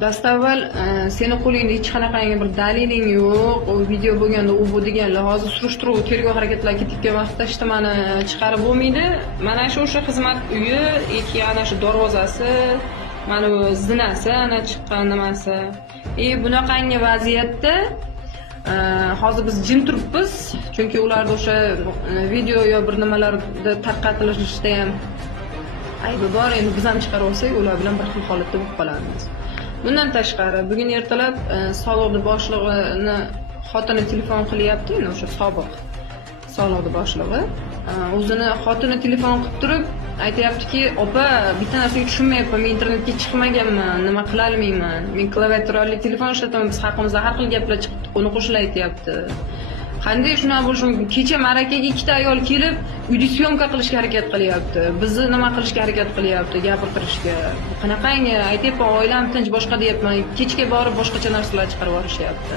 Dastavval seni qo'lingda hech qanaqangi bir daliling yo'q, u video bo'lganda u bu deganlar. Hozir surishtiruv tergov harakatlari ketgan vaqtda ishtimani chiqarib bo'lmaydi. Mana shu o'sha xizmat uyi, ana shu darvozasi, mana bu zinasi, ana chiqqan nimasi. Bunaqangi vaziyatda hozir biz jim turibmiz, chunki ularda o'sha video yo bir nimalarda tarqatilishda ham aybi bor. Endi biz ham chiqarib olsak, ular bilan bir xil holatda bo'lib qolamiz. Bundan tashqari, bugun ertalab soliqni boshlig'ini xotini telefon qilyapti, endi o'sha sobiq soliqni boshlig'i. O'zini xotini telefon qilib turib aytayaptiki, "Opa, bitta narsaga tushunmayapman, men internetga chiqmaganman, nima qila olmayman. Men klaviaturali telefon ishlataman, biz haqimizda har xil gaplar chiqibdi, qo'ni-qo'shnilar aytayapti. Qanday shunaqa bo'lishi mumkin? Kecha marakaga ikkita ayol kelib, uyda syomka qilishga harakat qilyapti. Bizni nima qilishga harakat qilyapti, gapirtirishga. Qanaqangi aytayapman, oilam tinch boshqa deyapman. Kechga borib boshqacha narsalar chiqarib yuborishyapti.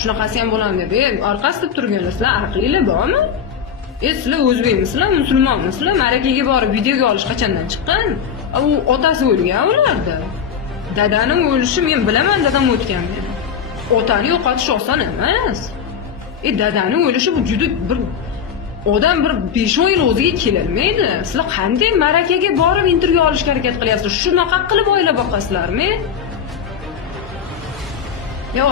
Shunaqasi ham bo'ladi deb, orqasida turganlar, sizlar aqlinglar bormi? Sizlar o'zbekmisizlar, musulmonmisizlar? Marakaga borib videoga olish qachondan chiqqan? U otasi o'lgan ularda. Dadani o'lishi men bilaman, dadam o'tgan meni. Otani yo'qotish oson emas. Dadani o'lishi bu juda bir odam bir 5-10 yil o'ziga kelolmaydi. Sizlar qanday marakaga borib intervyu olishga harakat qilyapsizlar? Shunaqa qilib oila boqasizlarmi?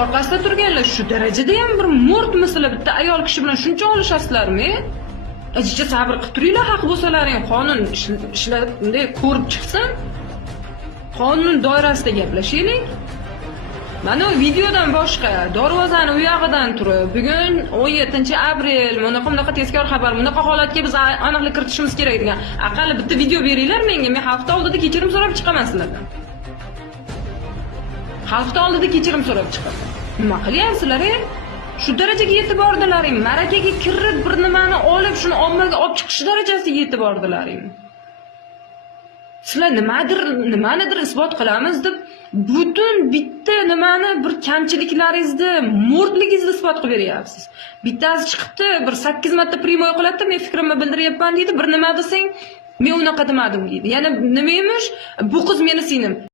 Orqasida turganlar shu darajada ham bir mo'rtmisizlar? Bitta ayol kishi bilan shuncha olishasizlarmi? Ajcha sabr qilib turinglar, haq bo'lsalaring, qonun ishlarida ko'rib chiqsin. Qonun doirasida gaplashaylik. Mana videodan boshqa darvozani u yog'idan turib, bugun 17-aprel, bunaqa tezkor xabar, bunaqa holatga biz aniqlik kiritishimiz kerak degan. Aqalli bitta video beringlar menga, men xalqning oldida kechirim so'rab chiqaman sizlardan. Xalqning oldida kechirim so'rab chiqaman. Nima qilyapsizlar? Shu darajaga yetib bordilaring, marakaga kirib bir nimani olib, shuni ommaga olib chiqish darajasiga yetib bordilaring. Sizlar nimanidir isbot qilamiz deb butun bitta nimani bir kamchiliklaringizni, mo'rtligingizni isbot qilib beryapsiz. Bittasi chiqibdi, bir 8 marta primoy qiladi, men fikrimni bildiryapman deydi, bir nima desang, men unaqa demadim deydi. Ya'ni nima emish? Bu qiz meni singlim.